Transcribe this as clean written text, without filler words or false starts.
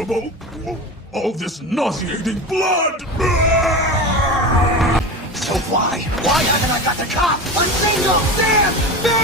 unbearable! All this nauseating blood! So why haven't I got the cop a single damn thing?